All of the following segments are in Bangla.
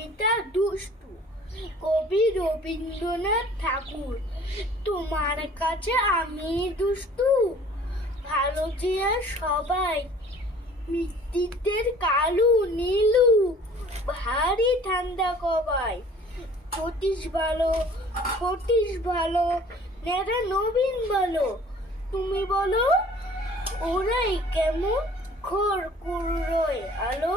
কবিতা দুষ্টু, কবি রবীন্দ্রনাথ ঠাকুর। তোমার কাছে আমি দুষ্টু, ভালো জিয়া সবাই, মৃত্যুদের কালু নীলু, ভারী ঠান্ডা কবাই। সতীশ ভালো, নেরা নবীন ভালো। তুমি বলো ওরাই কেমন, ঘোর কুড়োয় আলো।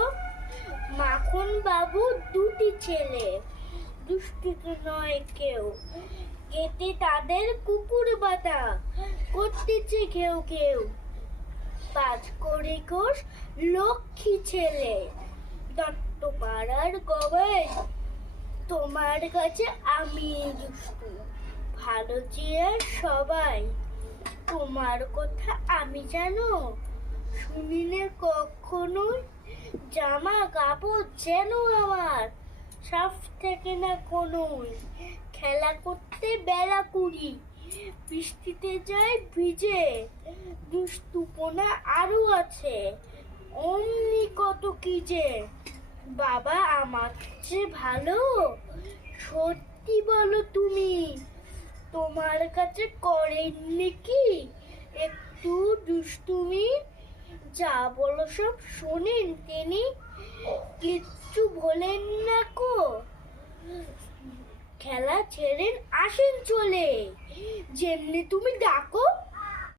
মাখন বাবু দুটি ছেলে, দুষ্টু তো নয় কেউ, এতে তাদের কুকুর বাতা করতেছে কেউ কেউ। পাঁচ করে ঘোষ লক্ষ্মী ছেলে, দত্ত পাড়ার গবাই। তোমার কাছে আমি দুষ্টু, ভালো চেয়ে সবাই। তোমার কথা আমি জানো, শুনিলে কখনো, জামা কাপড় যেন আমার সাফ থাকে না কোনোই। খেলা করতে বেলা কুড়ি, বৃষ্টিতে যায় ভিজে, দুষ্টুপনা আরো আছে, অমনি কত কি যে। বাবা আমার চেয়ে ভালো, সত্যি বলো তুমি, তোমার কাছে করেন নাকি একটু দুষ্টুমি? যা বলো সব শোনেন তিনি, কিচ্ছু বলেন না কো। খেলা ছেড়েন আসেন চলে, যেমনি তুমি ডাকো